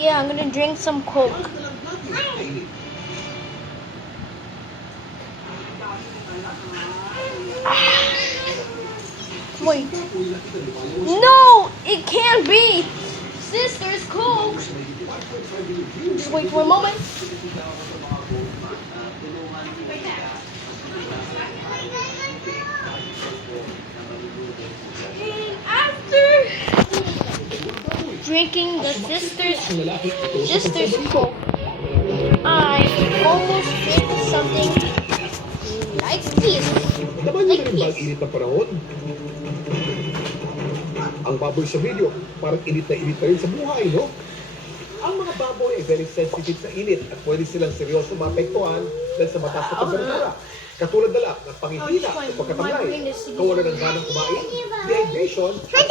Yeah, I'm gonna drink some Coke. Wait. No! It can't be! Sister's Coke! Just wait for a moment. And after drinking the sister's Coke, I almost did something like this. Naman nyo rin ba ang init ng panahon? Ang baboy sa video, parang init na rin sa buhay, no? Ang mga baboy ay very sensitive sa init at pwede silang seryoso maapektuhan dahil sa mataas na temperatura. Katulad na lang ng pangihina o pagkatamlay, kawalan ng ganang kumain, dehydration, at